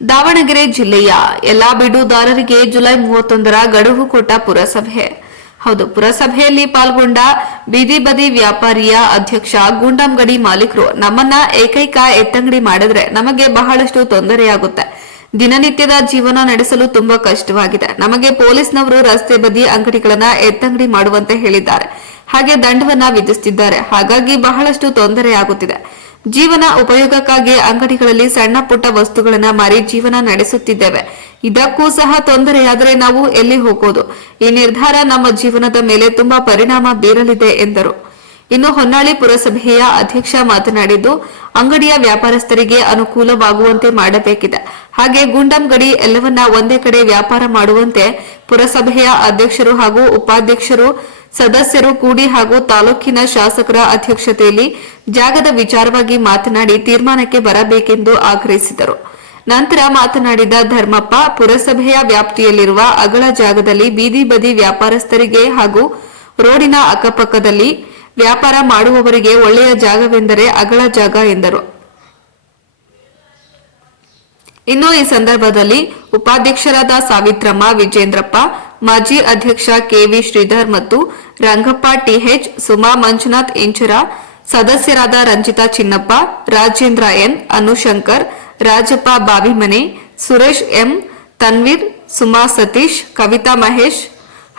ದಾವಣಗೆರೆ ಜಿಲ್ಲೆಯ ಎಲ್ಲಾ ಬಿಡುದಾರರಿಗೆ ಜುಲೈ 31ರ ಗಡುವು ಕೊಟ್ಟ ಪುರಸಭೆ. ಹೌದು, ಪುರಸಭೆಯಲ್ಲಿ ಪಾಲ್ಗೊಂಡ ಬೀದಿ ಬದಿ ವ್ಯಾಪಾರಿಯ ಅಧ್ಯಕ್ಷ ಗೂಂಡಂಗಡಿ ಮಾಲೀಕರು, ನಮ್ಮನ್ನ ಏಕೈಕ ಎತ್ತಂಗಡಿ ಮಾಡಿದ್ರೆ ನಮಗೆ ಬಹಳಷ್ಟು ತೊಂದರೆಯಾಗುತ್ತೆ. ದಿನನಿತ್ಯದ ಜೀವನ ನಡೆಸಲು ತುಂಬಾ ಕಷ್ಟವಾಗಿದೆ. ನಮಗೆ ಪೊಲೀಸ್ನವರು ರಸ್ತೆ ಬದಿ ಅಂಗಡಿಗಳನ್ನ ಎತ್ತಂಗಡಿ ಮಾಡುವಂತೆ ಹೇಳಿದ್ದಾರೆ. ಹಾಗೆ ದಂಡವನ್ನ ವಿಧಿಸುತ್ತಿದ್ದಾರೆ. ಹಾಗಾಗಿ ಬಹಳಷ್ಟು ತೊಂದರೆಯಾಗುತ್ತಿದೆ. ಜೀವನ ಉಪಯೋಗಕ್ಕಾಗಿ ಅಂಗಡಿಗಳಲ್ಲಿ ಸಣ್ಣ ಪುಟ್ಟ ವಸ್ತುಗಳನ್ನ ಮಾರಿ ಜೀವನ ನಡೆಸುತ್ತಿದ್ದೇವೆ. ಇದಕ್ಕೂ ಸಹ ತೊಂದರೆಯಾದರೆ ನಾವು ಎಲ್ಲಿ ಹೋಗೋದು? ಈ ನಿರ್ಧಾರ ನಮ್ಮ ಜೀವನದ ಮೇಲೆ ತುಂಬಾ ಪರಿಣಾಮ ಬೀರಲಿದೆ ಎಂದರು. ಇನ್ನು ಹೊನ್ನಾಳಿ ಪುರಸಭೆಯ ಅಧ್ಯಕ್ಷ ಮಾತನಾಡಿದ್ದು, ಅಂಗಡಿಯ ವ್ಯಾಪಾರಸ್ಥರಿಗೆ ಅನುಕೂಲವಾಗುವಂತೆ ಮಾಡಬೇಕಿದೆ. ಹಾಗೆ ಗೂಂಡಂಗಡಿ ಎಲ್ಲವನ್ನ ಒಂದೇ ಕಡೆ ವ್ಯಾಪಾರ ಮಾಡುವಂತೆ ಪುರಸಭೆಯ ಅಧ್ಯಕ್ಷರು ಹಾಗೂ ಉಪಾಧ್ಯಕ್ಷರು ಸದಸ್ಯರು ಕೂಡಿ ಹಾಗೂ ತಾಲೂಕಿನ ಶಾಸಕರ ಅಧ್ಯಕ್ಷತೆಯಲ್ಲಿ ಜಾಗದ ವಿಚಾರವಾಗಿ ಮಾತನಾಡಿ ತೀರ್ಮಾನಕ್ಕೆ ಬರಬೇಕೆಂದು ಆಗ್ರಹಿಸಿದರು. ನಂತರ ಮಾತನಾಡಿದ ಧರ್ಮಪ್ಪ, ಪುರಸಭೆಯ ವ್ಯಾಪ್ತಿಯಲ್ಲಿರುವ ಅಗಳ ಜಾಗದಲ್ಲಿ ಬೀದಿ ಬದಿ ವ್ಯಾಪಾರಸ್ಥರಿಗೆ ಹಾಗೂ ರೋಡಿನ ಅಕ್ಕಪಕ್ಕದಲ್ಲಿ ವ್ಯಾಪಾರ ಮಾಡುವವರಿಗೆ ಒಳ್ಳೆಯ ಜಾಗವೆಂದರೆ ಅಗಳ ಜಾಗ ಎಂದರು. ಇನ್ನು ಈ ಸಂದರ್ಭದಲ್ಲಿ ಉಪಾಧ್ಯಕ್ಷರಾದ ಸಾವಿತ್ರಮ್ಮ, ವಿಜೇಂದ್ರಪ್ಪ, ಮಾಜಿ ಅಧ್ಯಕ್ಷ ಕೆವಿ ಶ್ರೀಧರ್ ಮತ್ತು ರಂಗಪ್ಪ ಟಿಎಚ್, ಸುಮಾ ಮಂಜುನಾಥ್ ಇಂಚರ, ಸದಸ್ಯರಾದ ರಂಜಿತಾ ಚಿನ್ನಪ್ಪ, ರಾಜೇಂದ್ರ ಎನ್, ಅನುಶಂಕರ್, ರಾಜಪ್ಪ ಬಾವಿಮನೆ, ಸುರೇಶ್ ಎಂ, ತನ್ವೀರ್, ಸುಮಾ ಸತೀಶ್, ಕವಿತಾ ಮಹೇಶ್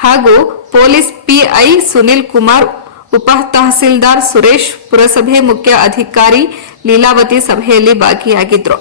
ಹಾಗೂ ಪೊಲೀಸ್ ಪಿಐ ಸುನಿಲ್ ಕುಮಾರ್, ಉಪ ತಹಸೀಲ್ದಾರ್ ಸುರೇಶ್, ಪುರಸಭೆ ಮುಖ್ಯ ಅಧಿಕಾರಿ ಲೀಲಾವತಿ ಸಭೆಯಲ್ಲಿ ಭಾಗಿಯಾಗಿದ್ದರು.